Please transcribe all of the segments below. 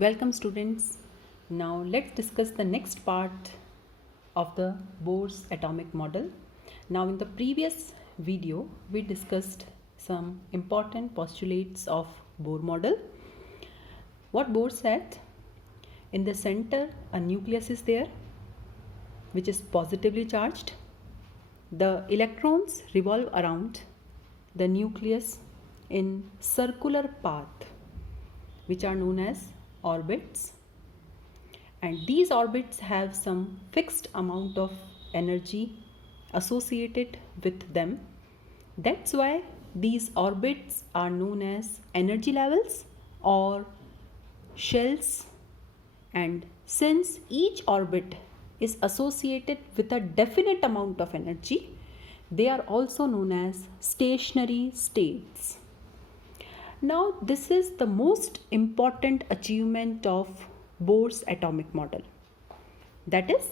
Welcome students. Now let's discuss the next part of the Bohr's atomic model. Now in the previous video we discussed some important postulates of Bohr model. What Bohr said, in the center a nucleus is there which is positively charged. The electrons revolve around the nucleus in circular path which are known as orbits, and these orbits have some fixed amount of energy associated with them. That's why these orbits are known as energy levels or shells, and since each orbit is associated with a definite amount of energy, they are also known as stationary states. Now this is the most important achievement of Bohr's atomic model. That is,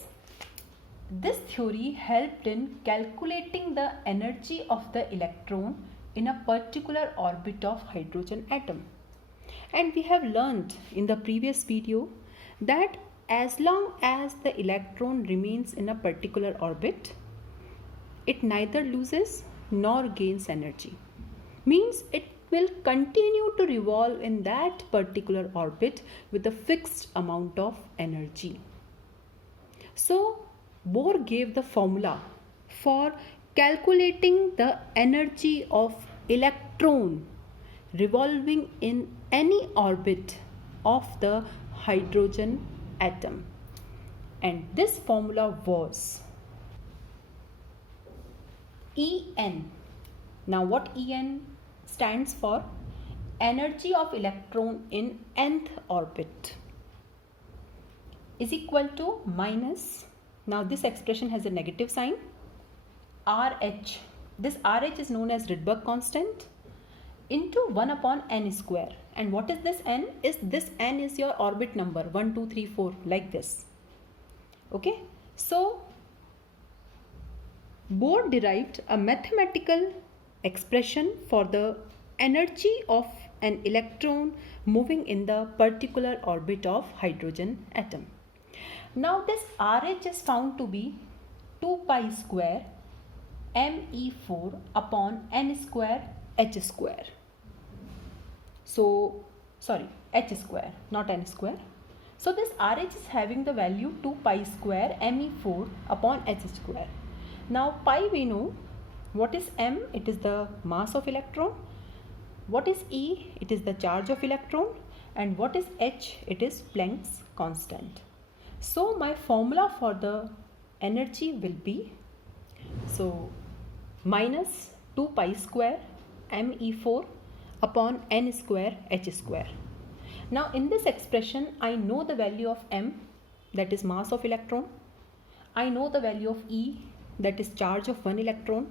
this theory helped in calculating the energy of the electron in a particular orbit of hydrogen atom. And we have learned in the previous video that as long as the electron remains in a particular orbit, it neither loses nor gains energy. Means it will continue to revolve in that particular orbit with a fixed amount of energy. So Bohr gave the formula for calculating the energy of electron revolving in any orbit of the hydrogen atom, and this formula was En. Now what En stands for? Energy of electron in nth orbit is equal to minus, now this expression has a negative sign, RH. This RH is known as Rydberg constant, into 1 upon n square. And what is this n? This n is your orbit number 1, 2, 3, 4, like this. Okay, so Bohr derived a mathematical expression for the energy of an electron moving in the particular orbit of hydrogen atom. Now this RH is found to be 2 pi square me4 upon n square h square. So sorry, h square, not n square. So this RH is having the value 2 pi square me4 upon h square. Now pi we know. What is m? It is the mass of electron. What is E? It is the charge of electron. And what is h? It is Planck's constant. So my formula for the energy will be, so minus 2 pi square me4 upon n square h square. Now in this expression I know the value of m, that is mass of electron. I know the value of E, that is charge of one electron.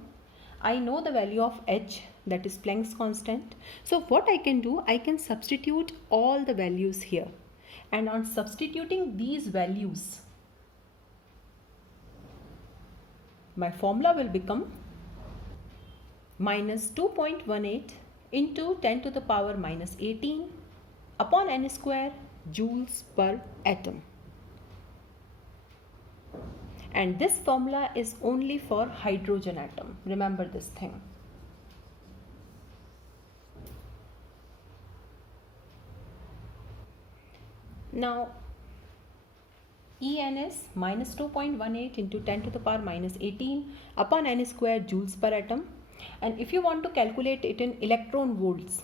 I know the value of h, that is Planck's constant. So what I can do, I can substitute all the values here, and on substituting these values my formula will become minus 2.18 into 10 to the power minus 18 upon n square joules per atom. And this formula is only for hydrogen atom. Remember this thing. Now En is minus 2.18 into 10 to the power minus 18 upon n square joules per atom. And if you want to calculate it in electron volts,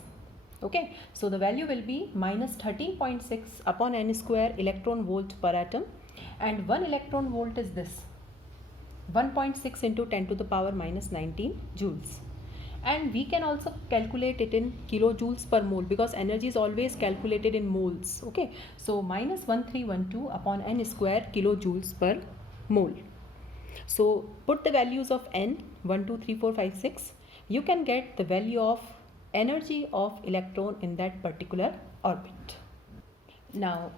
okay, so the value will be minus 13.6 upon n square electron volt per atom. And 1 electron volt is this, 1.6 into 10 to the power minus 19 joules. And we can also calculate it in kilojoules per mole, because energy is always calculated in moles. Okay, so minus 1312 upon n square kilojoules per mole. So put the values of n, 1, 2, 3, 4, 5, 6. You can get the value of energy of electron in that particular orbit. Now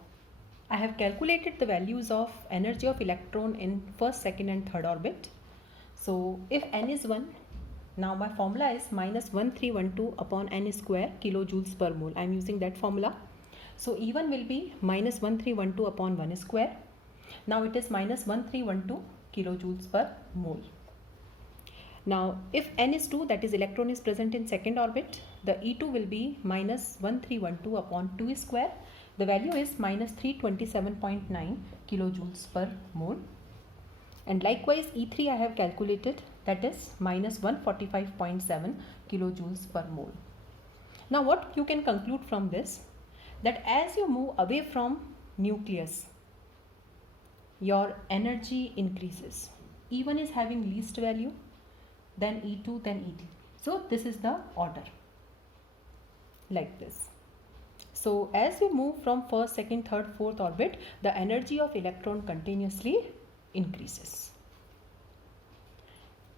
I have calculated the values of energy of electron in first, second and third orbit. So if n is 1, now my formula is minus 1312 upon n square kilojoules per mole. I am using that formula. So E1 will be minus 1312 upon 1 square. Now it is minus 1312 kilojoules per mole. Now if n is 2, that is electron is present in second orbit, the E2 will be minus 1312 upon 2 square. The value is minus 327.9 kilojoules per mole. And likewise E3 I have calculated, that is minus 145.7 kilojoules per mole. Now what you can conclude from this, that as you move away from nucleus, your energy increases. E1 is having least value, then E2, then E3. So this is the order, like this. So as you move from first, second, third, fourth orbit, the energy of electron continuously increases.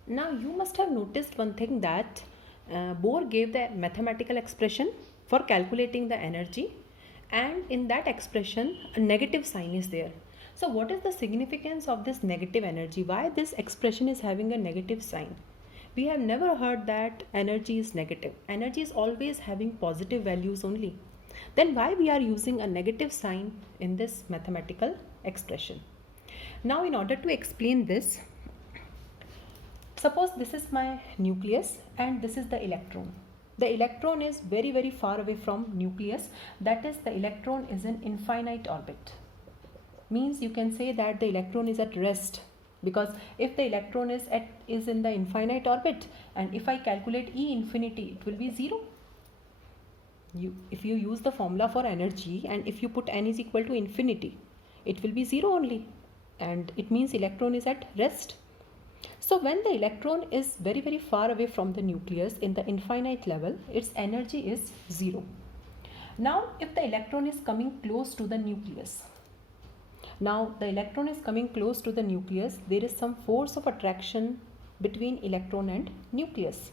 Now you must have noticed one thing, that Bohr gave the mathematical expression for calculating the energy, and in that expression a negative sign is there. So what is the significance of this negative energy? Why this expression is having a negative sign? We have never heard that energy is negative. Energy is always having positive values only. Then why we are using a negative sign in this mathematical expression? Now in order to explain this, suppose this is my nucleus and this is the electron. The electron is very, very far away from nucleus. That is, the electron is in infinite orbit. Means you can say that the electron is at rest, because if the electron is in the infinite orbit, and if I calculate E infinity, it will be 0. If you use the formula for energy, and if you put n is equal to infinity, it will be 0 only, and it means electron is at rest. So when the electron is very, very far away from the nucleus in the infinite level, its energy is 0. Now if the electron is coming close to the nucleus, there is some force of attraction between electron and nucleus,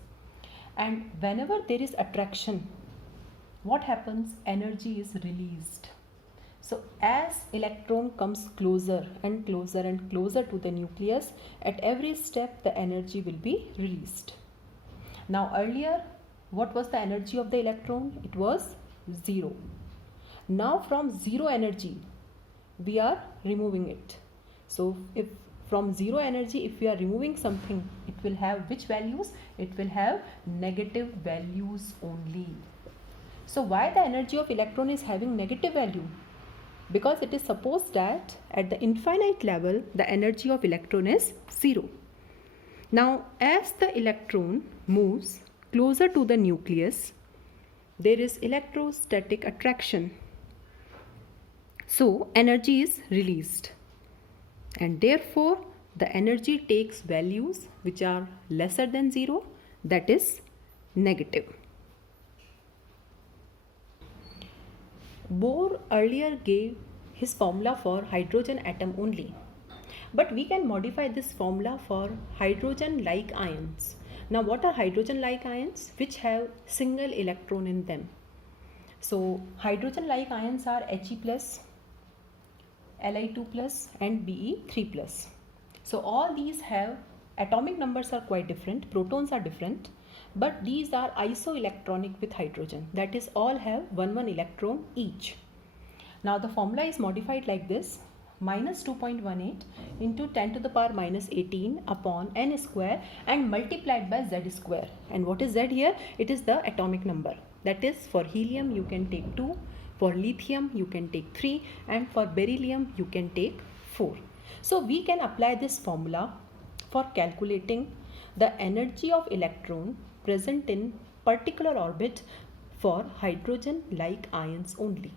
and whenever there is attraction, what happens? Energy is released. So as electron comes closer and closer and closer to the nucleus, at every step the energy will be released. Now earlier, what was the energy of the electron? It was 0. Now from 0 energy, we are removing it. So if from 0 energy, if we are removing something, it will have which values? It will have negative values only. So why the energy of electron is having negative value? Because it is supposed that at the infinite level, the energy of electron is 0. Now as the electron moves closer to the nucleus, there is electrostatic attraction. So energy is released, and therefore the energy takes values which are lesser than 0, that is negative. Bohr earlier gave his formula for hydrogen atom only, but we can modify this formula for hydrogen-like ions. Now what are hydrogen-like ions? Which have single electron in them. So hydrogen-like ions are He+, Li2+, and Be3+. So all these have atomic numbers are quite different, protons are different, but these are isoelectronic with hydrogen, that is, all have 1 electron each. Now the formula is modified like this: minus 2.18 into 10 to the power minus 18 upon n square and multiplied by z square. And what is z here? It is the atomic number. That is, for helium you can take 2, for lithium you can take 3, and for beryllium you can take 4. So we can apply this formula for calculating the energy of electron present in particular orbit for hydrogen-like ions only.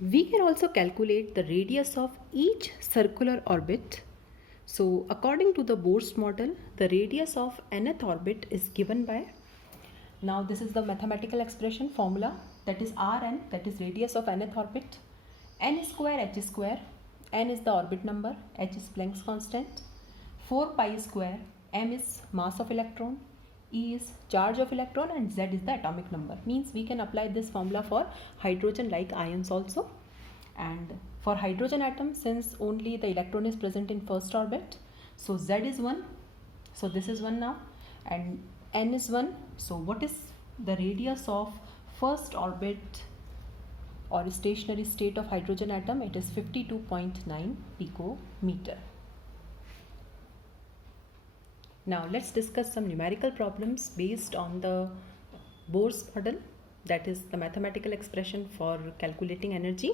We can also calculate the radius of each circular orbit. So according to the Bohr's model, the radius of nth orbit is given by, now this is the mathematical expression formula, that is Rn, that is radius of nth orbit, n square h square, n is the orbit number, h is Planck's constant, 4 pi square, m is mass of electron, E is charge of electron, and Z is the atomic number. Means we can apply this formula for hydrogen-like ions also. And for hydrogen atom, since only the electron is present in first orbit, so Z is 1. So this is 1 now, and N is 1. So what is the radius of first orbit or stationary state of hydrogen atom, it is 52.9 picometer. Now let's discuss some numerical problems based on the Bohr's model, that is the mathematical expression for calculating energy.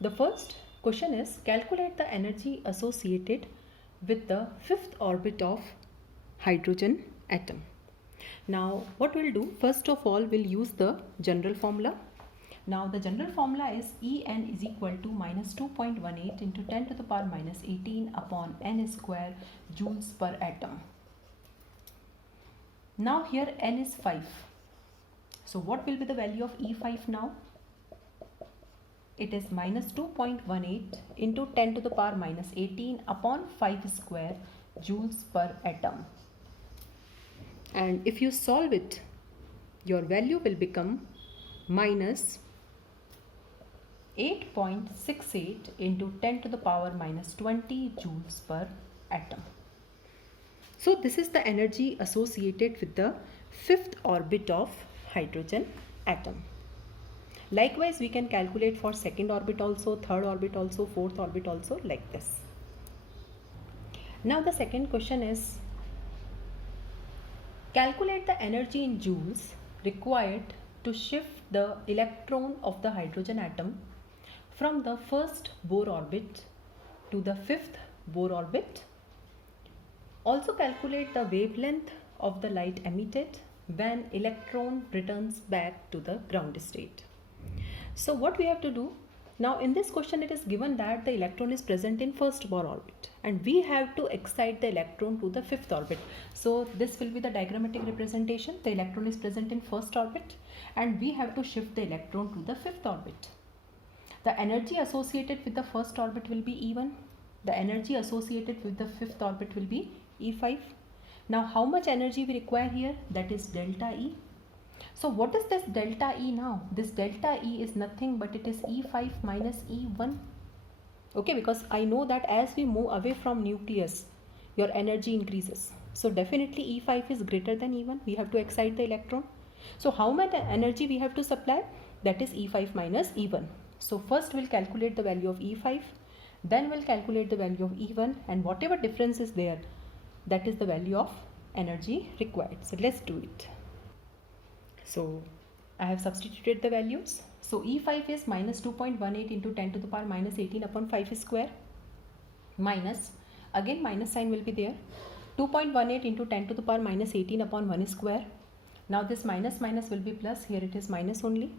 The first question is, calculate the energy associated with the fifth orbit of hydrogen atom. Now what we'll do, first of all we'll use the general formula. Now the general formula is En is equal to minus 2.18 into 10 to the power minus 18 upon n square joules per atom. Now here n is 5. So what will be the value of E5 now? It is minus 2.18 into 10 to the power minus 18 upon 5 square joules per atom. And if you solve it, your value will become minus 8.68 into 10 to the power minus 20 joules per atom. So this is the energy associated with the fifth orbit of hydrogen atom. Likewise, we can calculate for second orbit also, third orbit also, fourth orbit also, like this. Now the second question is, calculate the energy in joules required to shift the electron of the hydrogen atom from the first Bohr orbit to the fifth Bohr orbit. Also calculate the wavelength of the light emitted when electron returns back to the ground state. So what we have to do, now in this question it is given that the electron is present in first Bohr orbit and we have to excite the electron to the fifth orbit. So this will be the diagrammatic representation. The electron is present in first orbit and we have to shift the electron to the fifth orbit. The energy associated with the first orbit will be E1. The energy associated with the fifth orbit will be E5. Now how much energy we require here? That is delta E. So what is this delta E now? This delta E is nothing but it is E5 minus E1. Okay, because I know that as we move away from nucleus, your energy increases. So definitely E5 is greater than E1. We have to excite the electron. So how much energy we have to supply? That is E5 minus E1. So first we'll calculate the value of E5. Then we'll calculate the value of E1, and whatever difference is there, that is the value of energy required. So let's do it. So I have substituted the values. So E5 is minus 2.18 into 10 to the power minus 18 upon 5 square minus, again minus sign will be there, 2.18 into 10 to the power minus 18 upon 1 square. Now this minus minus will be plus, here it is minus only.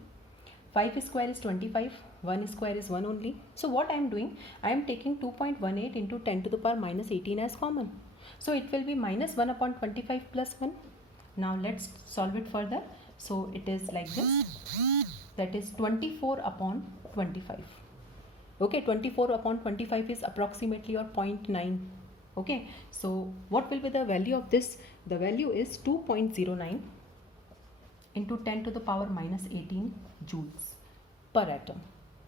5 square is 25, 1 square is 1 only. So what I am doing, I am taking 2.18 into 10 to the power minus 18 as common. So it will be minus 1 upon 25 plus 1. Now let's solve it further. So it is like this, that is 24 upon 25. Okay, 24 upon 25 is approximately or 0.9. Okay, so what will be the value of this? The value is 2.09 into 10 to the power minus 18 joules per atom.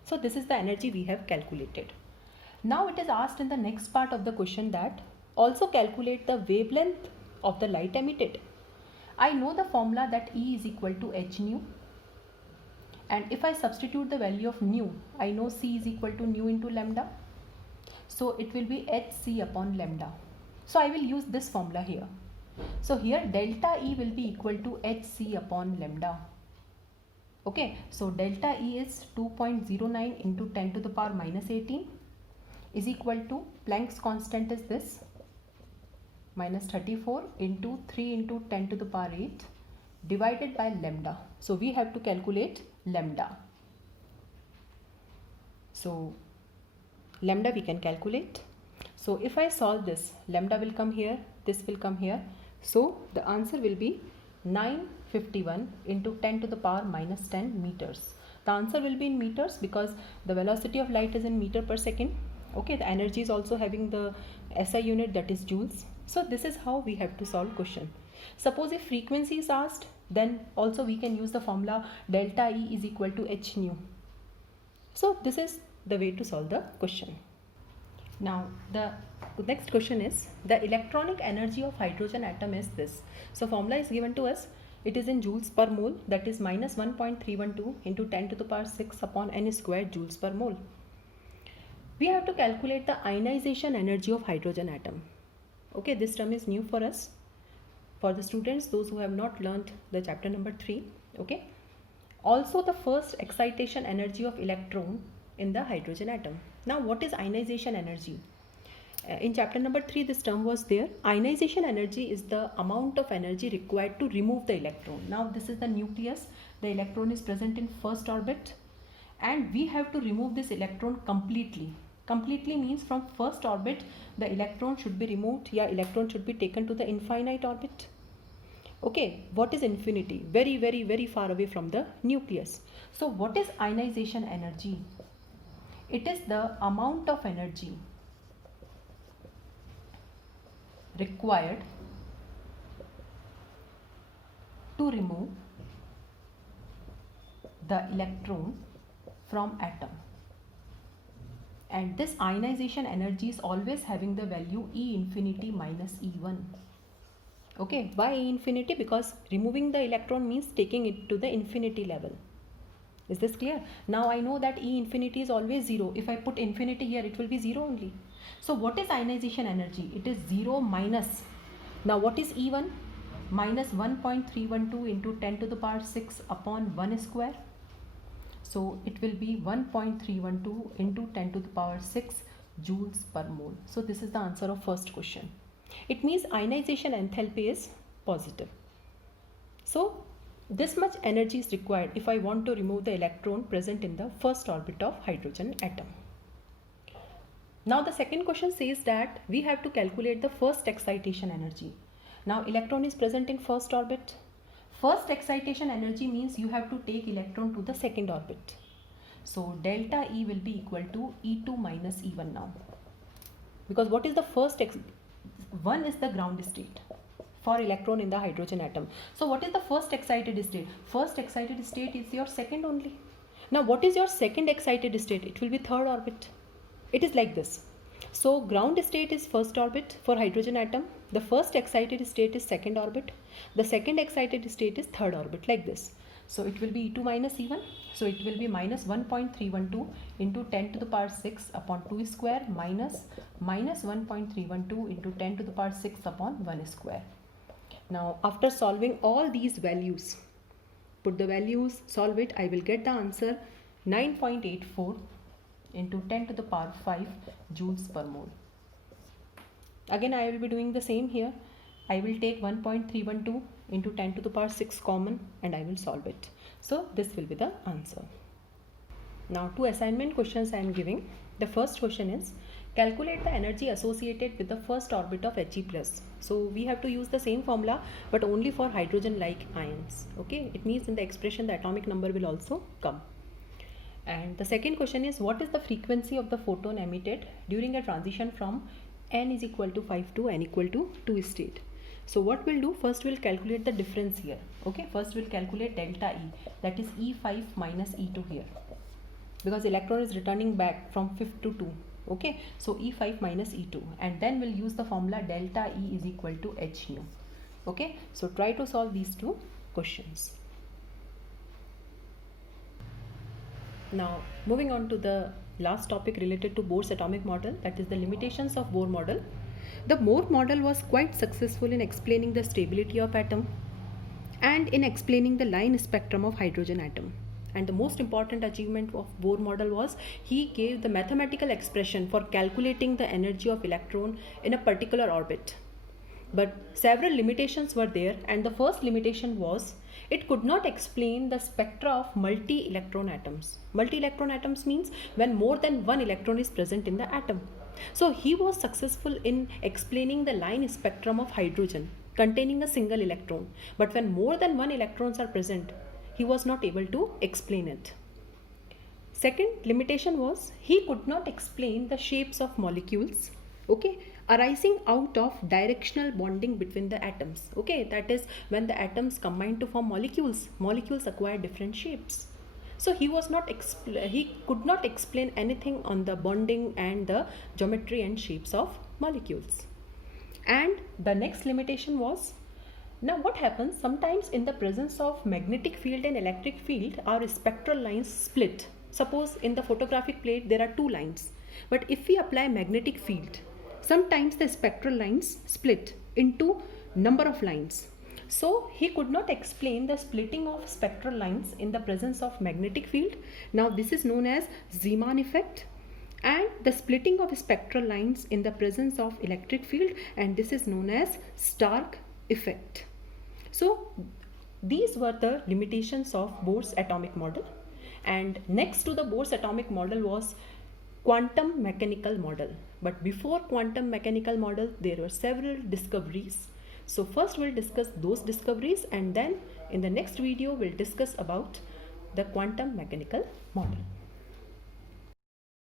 So this is the energy we have calculated. Now it is asked in the next part of the question that also calculate the wavelength of the light emitted. I know the formula that E is equal to h nu, and if I substitute the value of nu, I know C is equal to nu into lambda. So it will be hc upon lambda. So I will use this formula here. So here delta E will be equal to hc upon lambda. Okay, so delta E is 2.09 into 10 to the power minus 18 is equal to, Planck's constant is this, minus 34 into 3 into 10 to the power 8 divided by lambda. So we have to calculate lambda. So lambda we can calculate. So if I solve this, lambda will come here, this will come here. So the answer will be 951 into 10 to the power minus 10 meters. The answer will be in meters because the velocity of light is in meter per second. Okay, the energy is also having the SI unit, that is joules. So this is how we have to solve question. Suppose if frequency is asked, then also we can use the formula delta E is equal to h nu. So this is the way to solve the question. Now the next question is, the electronic energy of hydrogen atom is this. So formula is given to us, it is in joules per mole, that is minus 1.312 into 10 to the power 6 upon n squared joules per mole. We have to calculate the ionization energy of hydrogen atom. Okay, this term is new for us, for the students, those who have not learned the chapter number 3. Okay, also the first excitation energy of electron in the hydrogen atom. Now what is ionization energy? In chapter number 3 this term was there. Ionization energy is the amount of energy required to remove the electron. Now this is the nucleus, the electron is present in first orbit and we have to remove this electron completely. Completely means from first orbit the electron should be removed, electron should be taken to the infinite orbit. Okay, what is infinity? Very, very, very far away from the nucleus. So what is ionization energy? It is the amount of energy required to remove the electron from atom, and this ionization energy is always having the value E infinity minus E1. Okay, why E infinity? Because removing the electron means taking it to the infinity level. Is this clear? Now I know that E infinity is always 0. If I put infinity here, it will be 0 only. So what is ionization energy? It is 0 minus, now what is E1? Minus 1.312 into 10 to the power 6 upon 1 square. So it will be 1.312 into 10 to the power 6 joules per mole. So this is the answer of first question. It means ionization enthalpy is positive. So this much energy is required if I want to remove the electron present in the first orbit of hydrogen atom. Now the second question says that we have to calculate the first excitation energy. Now electron is present in first orbit. First excitation energy means you have to take electron to the second orbit. So delta E will be equal to E2 minus E1 now. Because what is the first, one is the ground state for electron in the hydrogen atom. So what is the first excited state? First excited state is your second only. Now what is your second excited state? It will be third orbit. It is like this. So ground state is first orbit for hydrogen atom. The first excited state is second orbit. The second excited state is third orbit, like this. So it will be E2 minus E1. So it will be minus 1.312 into 10 to the power 6 upon 2 square minus 1.312 into 10 to the power 6 upon 1 square. Now after solving all these values, put the values, solve it, I will get the answer 9.84 into 10 to the power 5 joules per mole. Again I will be doing the same here. I will take 1.312 into 10 to the power 6 common and I will solve it. So this will be the answer. Now two assignment questions I am giving. The first question is calculate the energy associated with the first orbit of He+. So we have to use the same formula but only for hydrogen like ions. Okay, it means in the expression the atomic number will also come. And the second question is what is the frequency of the photon emitted during a transition from n is equal to 5 to n equal to 2 state. So what we'll do, first we'll calculate the difference here. Okay, first we'll calculate delta E, that is E5 minus E2 here, because electron is returning back from 5 to 2. Okay, so E5 minus E2, and then we'll use the formula delta E is equal to H nu. Okay, so try to solve these two questions. Now moving on to the last topic related to Bohr's atomic model, that is the limitations of Bohr model. The Bohr model was quite successful in explaining the stability of atom and in explaining the line spectrum of hydrogen atom. And the most important achievement of Bohr model was he gave the mathematical expression for calculating the energy of electron in a particular orbit. But several limitations were there, and the first limitation was it could not explain the spectra of multi-electron atoms. Multi-electron atoms means when more than one electron is present in the atom. So he was successful in explaining the line spectrum of hydrogen containing a single electron. But when more than one electrons are present, he was not able to explain it. Second limitation was he could not explain the shapes of molecules, okay, arising out of directional bonding between the atoms. Okay, that is when the atoms combine to form molecules, molecules acquire different shapes. So he could not explain anything on the bonding and the geometry and shapes of molecules. And the next limitation was Now what happens, sometimes in the presence of magnetic field and electric field, our spectral lines split. Suppose in the photographic plate there are two lines, but if we apply magnetic field, sometimes the spectral lines split into number of lines. So he could not explain the splitting of spectral lines in the presence of magnetic field. Now this is known as Zeeman effect, and the splitting of spectral lines in the presence of electric field, and this is known as Stark effect. So these were the limitations of Bohr's atomic model, and next to the Bohr's atomic model was quantum mechanical model. But before quantum mechanical model there were several discoveries. So first we'll discuss those discoveries, and then in the next video we'll discuss about the quantum mechanical model.